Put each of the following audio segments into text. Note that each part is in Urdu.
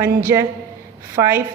5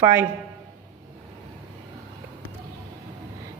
5।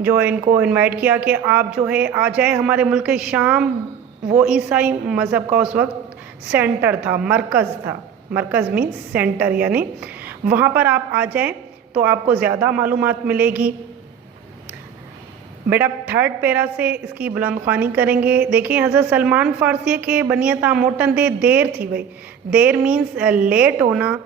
جو ان کو انوائٹ کیا کہ آپ جو ہے آ جائیں ہمارے ملک شام. وہ عیسائی مذہب کا اس وقت سینٹر تھا، مرکز تھا. مرکز مینس سینٹر، یعنی وہاں پر آپ آ جائیں تو آپ کو زیادہ معلومات ملے گی. بیٹا تھرڈ پیرا سے اس کی بلند خوانی کریں گے. دیکھیں حضرت سلمان فارسی کے بنیتا موٹن دے دیر تھی بھائی. دیر مینس لیٹ ہونا.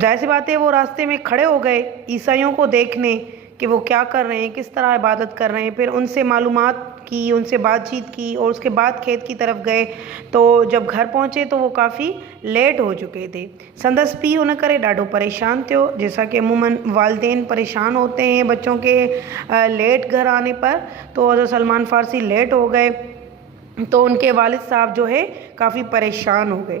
ظاہر سی بات ہے وہ راستے میں کھڑے ہو گئے عیسائیوں کو دیکھنے کہ وہ کیا کر رہے ہیں، کس طرح عبادت کر رہے ہیں. پھر ان سے معلومات کی، ان سے بات چیت کی اور اس کے بعد کھیت کی طرف گئے. تو جب گھر پہنچے تو وہ کافی لیٹ ہو چکے تھے. سندس پی ان کرے ڈاڈو پریشان تھو. جیسا کہ عموماً والدین پریشان ہوتے ہیں بچوں کے لیٹ گھر آنے پر، تو حضرت سلمان فارسی لیٹ ہو گئے تو ان کے والد صاحب جو ہے کافی پریشان ہو گئے.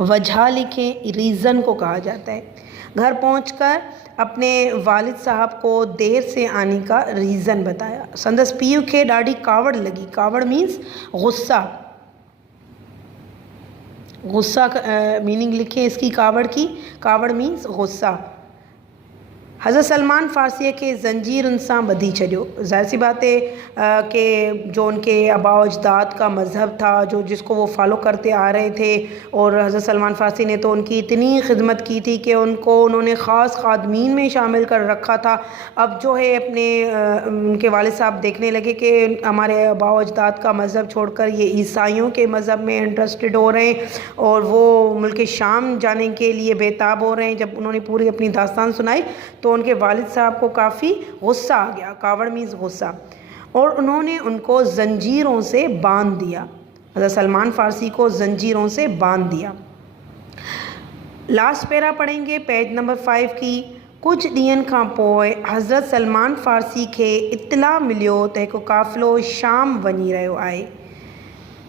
وجہ لکھیں. ریزن کو کہا جاتا ہے. گھر پہنچ کر اپنے والد صاحب کو دیر سے آنے کا ریزن بتایا. سندس پیو کے ڈاڑھی کاوڑ لگی. کاوڑ مینس غصہ. غصہ میننگ لکھیں اس کی کاوڑ کی. کاوڑ مینس غصہ. حضرت سلمان فارسی کے زنجیر ان سے بدھی چھڑیو. ظاہر سی بات ہے کہ جو ان کے آباء و اجداد کا مذہب تھا، جس کو وہ فالو کرتے آ رہے تھے، اور حضرت سلمان فارسی نے تو ان کی اتنی خدمت کی تھی کہ انہوں نے خاص خادمین میں شامل کر رکھا تھا. اب جو ہے ان کے والد صاحب دیکھنے لگے کہ ہمارے آباء و اجداد کا مذہب چھوڑ کر یہ عیسائیوں کے مذہب میں انٹرسٹڈ ہو رہے ہیں اور وہ ملک شام جانے کے لیے بےتاب ہو رہے ہیں. جب انہوں نے پوری اپنی داستان سنائی تو ان کے والد صاحب کو کافی غصہ آ گیا. کاوڑ مینس غصہ. اور انہوں نے ان کو زنجیروں سے باندھ دیا. حضرت سلمان فارسی کو زنجیروں سے باندھ دیا. لاسٹ پیرا پڑھیں گے پیج نمبر 5 کی. کچھ ڈینہن کھاں پوئے حضرت سلمان فارسی کے اطلاع ملیو تے کو قافلو شام ونی رہیو آئے.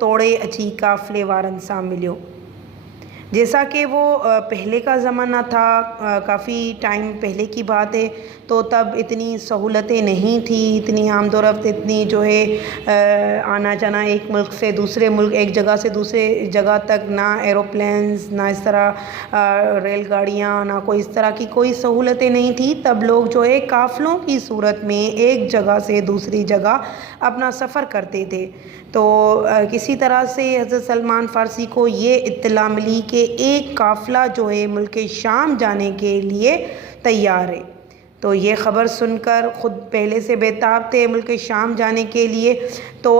توڑے اچھی قافلے وارن سا ملیو. جیسا کہ وہ پہلے کا زمانہ تھا، کافی ٹائم پہلے کی بات ہے، تو تب اتنی سہولتیں نہیں تھیں، اتنی آمد و رفت، اتنی جو ہے آنا جانا ایک ملک سے دوسرے ملک، ایک جگہ سے دوسرے جگہ تک، نہ ایروپلینز، نہ اس طرح ریل گاڑیاں، نہ کوئی اس طرح کی کوئی سہولتیں نہیں تھیں. تب لوگ جو ہے قافلوں کی صورت میں ایک جگہ سے دوسری جگہ اپنا سفر کرتے تھے. تو کسی طرح سے حضرت سلمان فارسی کو یہ اطلاع ملی کہ ایک قافلہ جو ہے ملک شام جانے کے لیے تیار ہے. تو یہ خبر سن کر خود پہلے سے بےتاب تھے ملک شام جانے کے لیے، تو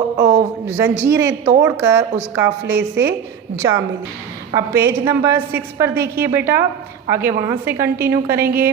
زنجیریں توڑ کر اس قافلے سے جا ملی. اب پیج نمبر 6 پر دیکھیے بیٹا، آگے وہاں سے کنٹینیو کریں گے.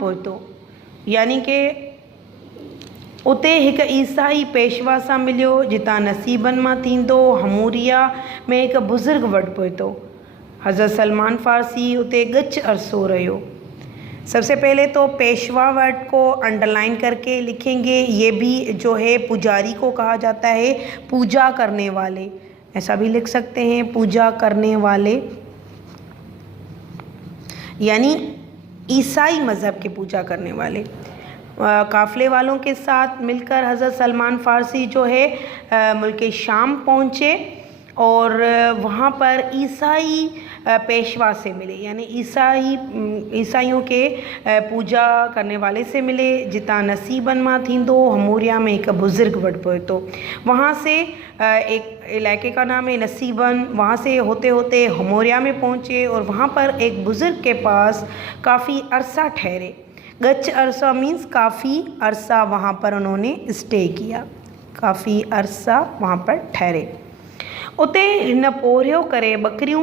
پہتو، یعنی کہ اتے ایک عیسائی پیشوا سا ملیو جتا نصیبن ماں تھیندو. ہموریا میں ایک بزرگ وٹ پہتو. حضرت سلمان فارسی اتے گچ عرصو رہیو. سب سے پہلے تو پیشوا ورڈ کو انڈر لائن کر کے لکھیں گے. یہ بھی جو ہے پجاری کو کہا جاتا ہے، پوجا کرنے والے، ایسا بھی لکھ سکتے ہیں، پوجا کرنے والے، یعنی عیسائی مذہب کے پوجا کرنے والے. قافلے والوں کے ساتھ مل کر حضرت سلمان فارسی جو ہے ملک شام پہنچے اور وہاں پر عیسائی پیشوا سے ملے، یعنی عیسائیوں کے پوجا کرنے والے سے ملے. جتا نصیبن ماں تھیندو ہموریا میں ایک بزرگ وٹ پہتو. وہاں سے ایک علاقے کا نام ہے نصیبن، وہاں سے ہوتے ہوتے ہموریا میں پہنچے اور وہاں پر ایک بزرگ کے پاس کافی عرصہ ٹھہرے. گچ عرصہ مینس کافی عرصہ وہاں پر انہوں نے اسٹے کیا، کافی عرصہ وہاں پر ٹھہرے. اتے ہن پوريو کرے بکریوں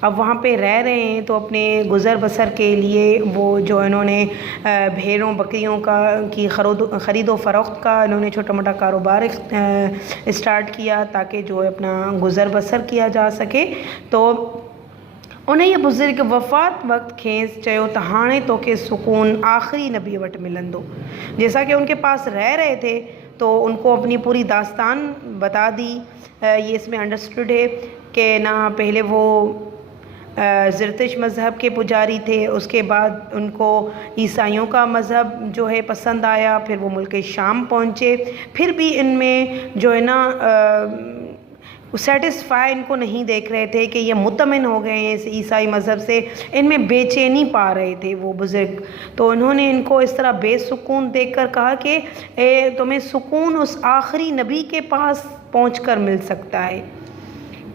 اب وہاں پہ رہ رہے ہیں تو اپنے گزر بسر کے لیے وہ جو انہوں نے بھیڑوں بکریوں کی خرید و فروخت کا انہوں نے چھوٹا موٹا کاروبار اسٹارٹ کیا تاکہ جو اپنا گزر بسر کیا جا سکے. تو انہیں یہ بزرگ وفات وقت کھینس چیو تو ہانے تو کہ سکون آخری نبی وٹ ملندو. جیسا کہ ان کے پاس رہ رہے تھے تو ان کو اپنی پوری داستان بتا دی. یہ اس میں انڈرسٹوڈ ہے کہ نہ پہلے وہ زرتش مذہب کے پجاری تھے، اس کے بعد ان کو عیسائیوں کا مذہب جو ہے پسند آیا، پھر وہ ملک شام پہنچے، پھر بھی ان میں جو ہے نا سیٹسفائی ان کو نہیں دیکھ رہے تھے کہ یہ مطمئن ہو گئے ہیں اس عیسائی مذہب سے، ان میں بے چینی پا رہے تھے وہ بزرگ، تو انہوں نے ان کو اس طرح بے سکون دیکھ کر کہا کہ تمہیں سکون اس آخری نبی کے پاس پہنچ کر مل سکتا ہے۔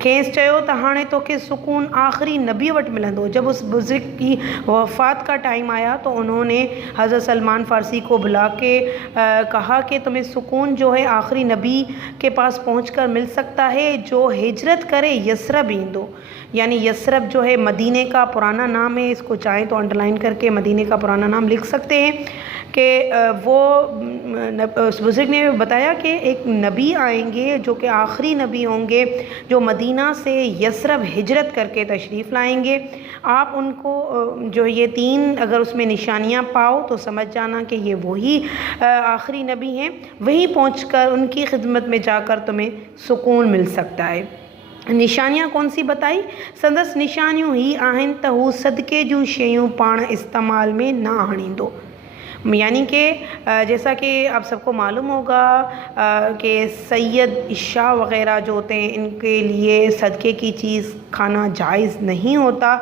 کھیس چیو تو ہانے تو کہ سکون آخری نبی وٹ ملندو۔ جب اس بزرگ کی وفات کا ٹائم آیا تو انہوں نے حضرت سلمان فارسی کو بلا کے کہا کہ تمہیں سکون جو ہے آخری نبی کے پاس پہنچ کر مل سکتا ہے جو ہجرت کرے یثرب ایندو، یعنی یثرب جو ہے مدینے کا پرانا نام ہے، اس کو چاہیں تو انڈرلائن کر کے مدینے کا پرانا نام لکھ سکتے ہیں کہ وہ اس بزرگ نے بتایا کہ ایک نبی آئیں گے جو کہ آخری نبی ہوں گے، جو مدینہ سے یثرب ہجرت کر کے تشریف لائیں گے۔ آپ ان کو جو یہ تین اگر اس میں نشانیاں پاؤ تو سمجھ جانا کہ یہ وہی آخری نبی ہیں، وہیں پہنچ کر ان کی خدمت میں جا کر تمہیں سکون مل سکتا ہے۔ نشانیاں کون سی بتائی؟ سندس نشانیوں ہی آہن تہ ہو صدقے جوں شیوں پاڻ استعمال میں نہ آڻیندو، یعنی کہ جیسا کہ آپ سب کو معلوم ہوگا کہ سید شاہ وغیرہ جو ہوتے ہیں ان کے لیے صدقے کی چیز کھانا جائز نہیں ہوتا،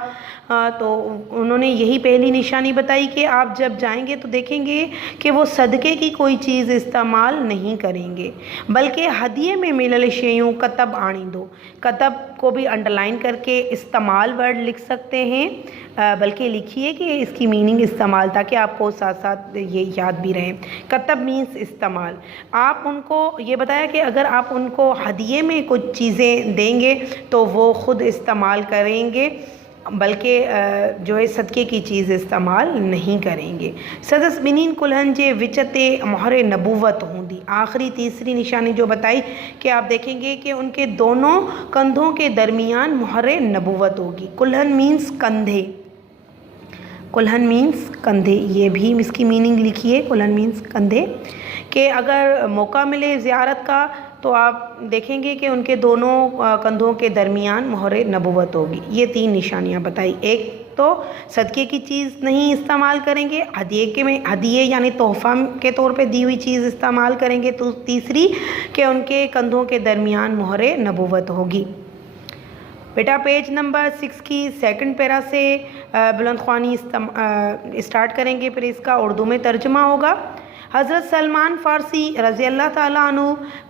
تو انہوں نے یہی پہلی نشانی بتائی کہ آپ جب جائیں گے تو دیکھیں گے کہ وہ صدقے کی کوئی چیز استعمال نہیں کریں گے، بلکہ ہدیے میں ملل شیوں کتب آنیندو، کتب کو بھی انڈرلائن کر کے استعمال ورڈ لکھ سکتے ہیں، بلکہ لکھیے کہ اس کی میننگ استعمال، تاکہ آپ کو ساتھ ساتھ یہ یاد بھی رہے۔ کتب مینس استعمال۔ آپ ان کو یہ بتایا کہ اگر آپ ان کو ہدیے میں کچھ چیزیں دیں گے تو وہ خود استعمال کریں گے، بلکہ جو ہے صدقے کی چیز استعمال نہیں کریں گے۔ سدس بنین کلہن جے وچتے مہر نبوت ہوندی، آخری تیسری نشانی جو بتائی کہ آپ دیکھیں گے کہ ان کے دونوں کندھوں کے درمیان مہر نبوت ہوگی۔ کلہن مینس کندھے، کلہن مینس کندھے، یہ بھی اس کی میننگ لکھیے، کلہن مینس کندھے، کہ اگر موقع ملے زیارت کا تو آپ دیکھیں گے کہ ان کے دونوں کندھوں کے درمیان مہر نبوت ہوگی۔ یہ تین نشانیاں بتائی، ایک تو صدقے کی چیز نہیں استعمال کریں گے، ہدیے یعنی تحفہ کے طور پہ دی ہوئی چیز استعمال کریں گے، تو تیسری کہ ان کے کندھوں کے درمیان مہر نبوت ہوگی۔ بیٹا پیج نمبر 6 کی سیکنڈ پیرا سے بلند خوانی اسٹارٹ کریں گے، پھر اس کا اردو میں ترجمہ ہوگا۔ حضرت سلمان فارسی رضی اللہ تعالیٰ عنہ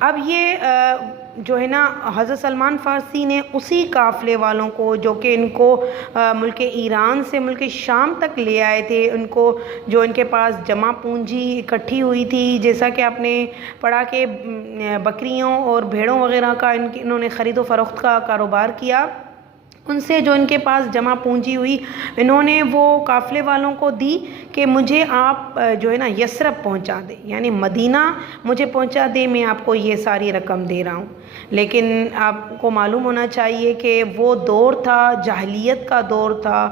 اب یہ جو ہے نا حضرت سلمان فارسی نے اسی قافلے والوں کو جو کہ ان کو ملک ایران سے ملک شام تک لے آئے تھے، ان کو جو ان کے پاس جمع پونجی اکٹھی ہوئی تھی، جیسا کہ آپ نے پڑھا کہ بکریوں اور بھیڑوں وغیرہ کا انہوں نے خرید و فروخت کا کاروبار کیا، ان سے جو ان کے پاس جمع پونجی ہوئی انہوں نے وہ قافلے والوں کو دی کہ مجھے آپ جو ہے نا یثرب پہنچا دیں، یعنی مدینہ مجھے پہنچا دیں، میں آپ کو یہ ساری رقم دے رہا ہوں۔ لیکن آپ کو معلوم ہونا چاہیے کہ وہ دور تھا، جاہلیت کا دور تھا۔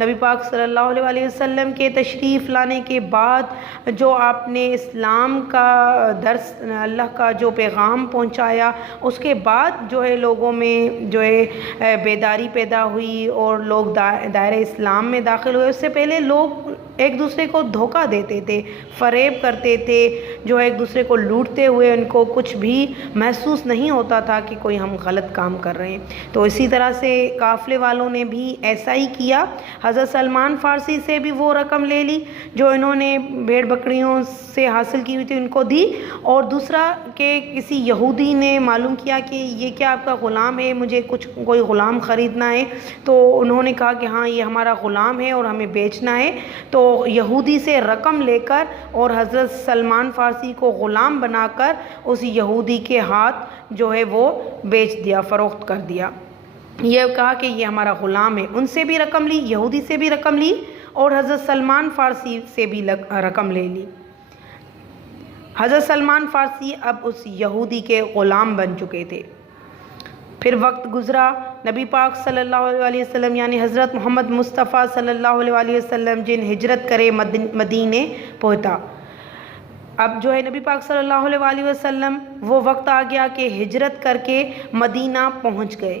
نبی پاک صلی اللہ علیہ وسلم کے تشریف لانے کے بعد جو آپ نے اسلام کا درس، اللہ کا جو پیغام پہنچایا، اس کے بعد جو ہے لوگوں میں جو ہے بیداری پیدا ہوئی اور لوگ دائرہ اسلام میں داخل ہوئے۔ اس سے پہلے لوگ ایک دوسرے کو دھوکہ دیتے تھے، فریب کرتے تھے، جو ایک دوسرے کو لوٹتے ہوئے ان کو کچھ بھی محسوس نہیں ہوتا تھا کہ کوئی ہم غلط کام کر رہے ہیں۔ تو اسی طرح سے قافلے والوں نے بھی ایسا ہی کیا، حضرت سلمان فارسی سے بھی وہ رقم لے لی جو انہوں نے بھیڑ بکریوں سے حاصل کی ہوئی تھی، ان کو دی، اور دوسرا کہ کسی یہودی نے معلوم کیا کہ یہ کیا آپ کا غلام ہے، مجھے کوئی غلام خریدنا ہے، تو انہوں نے کہا کہ ہاں یہ ہمارا غلام ہے اور ہمیں بیچنا ہے، تو یہودی سے رقم لے کر اور حضرت سلمان فارسی کو غلام بنا کر اس یہودی کے ہاتھ جو ہے وہ بیچ دیا، فروخت کر دیا۔ یہ کہا کہ یہ ہمارا غلام ہے، ان سے بھی رقم لی، یہودی سے بھی رقم لی اور حضرت سلمان فارسی سے بھی رقم لے لی۔ حضرت سلمان فارسی اب اس یہودی کے غلام بن چکے تھے۔ پھر وقت گزرا، نبی پاک صلی اللہ علیہ وسلم یعنی حضرت محمد مصطفیٰ صلی اللہ علیہ وسلم جن ہجرت کرے مدینے پہنچا۔ اب جو ہے نبی پاک صلی اللہ علیہ وسلم وہ وقت آ گیا کہ ہجرت کر کے مدینہ پہنچ گئے۔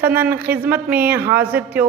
سندن خدمت میں حاضر تھیو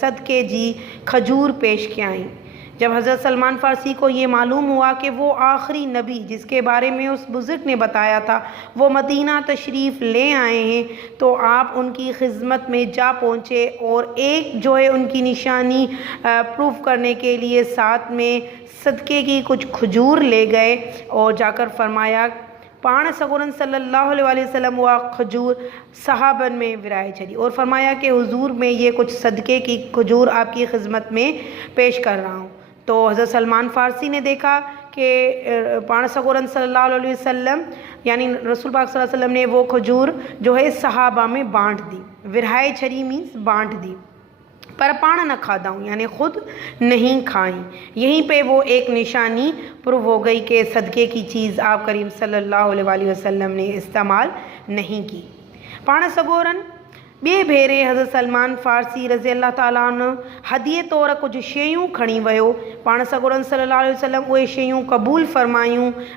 صدقے جی کھجور پیش کیائیں۔ جب حضرت سلمان فارسی کو یہ معلوم ہوا کہ وہ آخری نبی جس کے بارے میں اس بزرگ نے بتایا تھا وہ مدینہ تشریف لے آئے ہیں تو آپ ان کی خدمت میں جا پہنچے اور ایک جو ہے ان کی نشانی پروف کرنے کے لیے ساتھ میں صدقے کی کچھ کھجور لے گئے اور جا کر فرمایا پان سگورن صلی اللہ علیہ وسلم وہ کھجور صحابن میں ورائے چلی اور فرمایا کہ حضور میں یہ کچھ صدقے کی کھجور آپ کی خدمت میں پیش کر رہا ہوں۔ تو حضرت سلمان فارسی نے دیکھا کہ پان سگورن صلی اللہ علیہ وسلم یعنی رسول پاک صلی اللہ علیہ وسلم نے وہ کھجور جو ہے صحابہ میں بانٹ دی۔ ورائے چھری مینس بانٹ دی، پر پان نہ کھادا ہوں یعنی خود نہیں کھائیں۔ یہیں پہ وہ ایک نشانی پروو ہو گئی کہ صدقے کی چیز آپ کریم صلی اللہ علیہ وسلم نے استعمال نہیں کی۔ پان سگورن بے بھیرے حضرت سلمان فارسی رضی اللہ تعالیٰ عنہ ہدیے طور کچھ شیوں کھڑی ویو۔ پان سگورن صلی اللہ علیہ وسلم وہ شیوں قبول فرمائیوں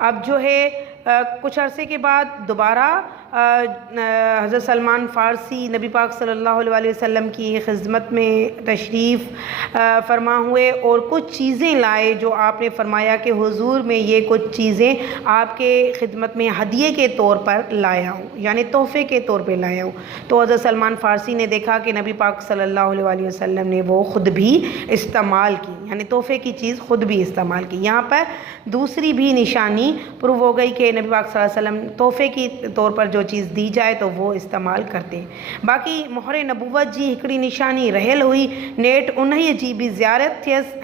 اب جو ہے کچھ عرصے کے بعد دوبارہ حضرت سلمان فارسی نبی پاک صلی اللہ علیہ وسلم کی خدمت میں تشریف فرما ہوئے اور کچھ چیزیں لائے جو آپ نے فرمایا کہ حضور میں یہ کچھ چیزیں آپ کے خدمت میں ہدیے کے طور پر لایا ہوں یعنی تحفے کے طور پہ لایا ہوں۔ تو حضرت سلمان فارسی نے دیکھا کہ نبی پاک صلی اللہ علیہ وسلم نے وہ خود بھی استعمال کی یعنی تحفے کی چیز خود بھی استعمال کی۔ یہاں پر دوسری بھی نشانی پروو ہو گئی کہ نبی پاک صلی اللہ علیہ وسلم تحفے کی طور پر جو چیز دی جائے تو وہ استعمال کرتے ہیں۔ باقی مہر نبوت جی ہکڑی نشانی رہل ہوئی نیٹ انہی جی بھی زیارت تھیس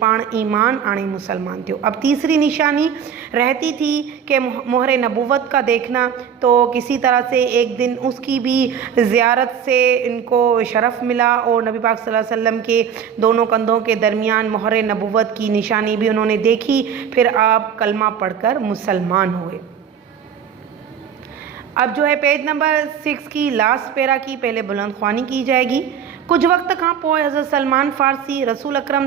پان ایمان آنے مسلمان تھیو۔ اب تیسری نشانی رہتی تھی کہ مہر نبوت کا دیکھنا، تو کسی طرح سے ایک دن اس کی بھی زیارت سے ان کو شرف ملا اور نبی پاک صلی اللہ علیہ وسلم کے دونوں کندھوں کے درمیان مہر نبوت کی نشانی بھی انہوں نے دیکھی، پھر آپ کلمہ پڑھ کر مسلمان ہوئے۔ اب جو ہے پیج نمبر 6 کی لاسٹ پیرا کی پہلے بلند خوانی کی جائے گی۔ کچھ وقت کھاں پوئے حضرت سلمان فارسی رسول اکرم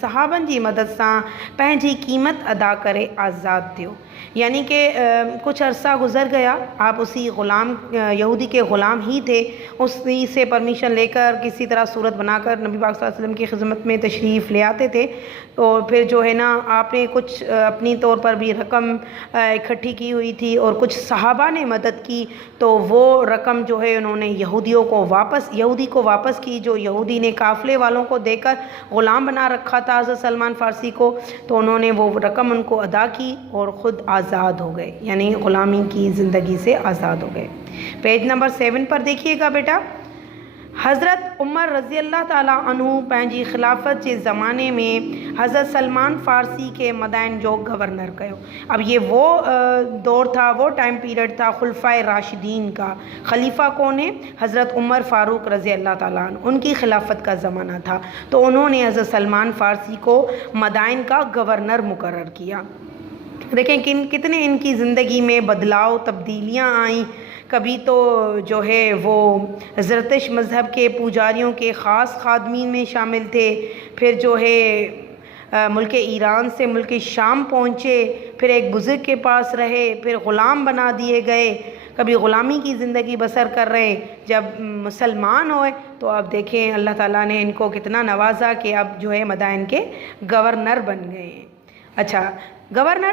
صحابن جی مدد سان پنجی قیمت ادا کرے آزاد تھیو، یعنی کہ کچھ عرصہ گزر گیا، آپ اسی غلام یہودی کے غلام ہی تھے، اسی سے پرمیشن لے کر کسی طرح صورت بنا کر نبی پاک صلی اللہ علیہ وسلم کی خدمت میں تشریف لے آتے تھے۔ اور پھر جو ہے نا آپ نے کچھ اپنی طور پر بھی رقم اکٹھی کی ہوئی تھی اور کچھ صحابہ نے مدد کی، تو وہ رقم جو ہے انہوں نے یہودی کو واپس کی، جو یہودی نے قافلے والوں کو دے کر غلام بنا رکھا تھا حضرت سلمان فارسی کو، تو انہوں نے وہ رقم ان کو ادا کی اور خود آزاد ہو گئے، یعنی غلامی کی زندگی سے آزاد ہو گئے۔ پیج نمبر 7 پر دیکھیے گا بیٹا، حضرت عمر رضی اللہ تعالیٰ عنہ پنجی خلافت کے زمانے میں حضرت سلمان فارسی کے مدائن جو گورنر کہو۔ اب یہ وہ دور تھا، وہ ٹائم پیریڈ تھا خلفائے راشدین کا۔ خلیفہ کون ہے؟ حضرت عمر فاروق رضی اللہ تعالیٰ عنہ، ان کی خلافت کا زمانہ تھا، تو انہوں نے حضرت سلمان فارسی کو مدائن کا گورنر مقرر کیا۔ دیکھیں کتنے ان کی زندگی میں بدلاؤ تبدیلیاں آئیں۔ کبھی تو جو ہے وہ زرتش مذہب کے پجاریوں کے خاص خادمین میں شامل تھے، پھر جو ہے ملک ایران سے ملک شام پہنچے، پھر ایک بزرگ کے پاس رہے، پھر غلام بنا دیے گئے، کبھی غلامی کی زندگی بسر کر رہے۔ جب مسلمان ہوئے تو اب دیکھیں اللہ تعالیٰ نے ان کو کتنا نوازا کہ اب جو ہے مدائن کے گورنر بن گئے ہیں۔ اچھا، گورنر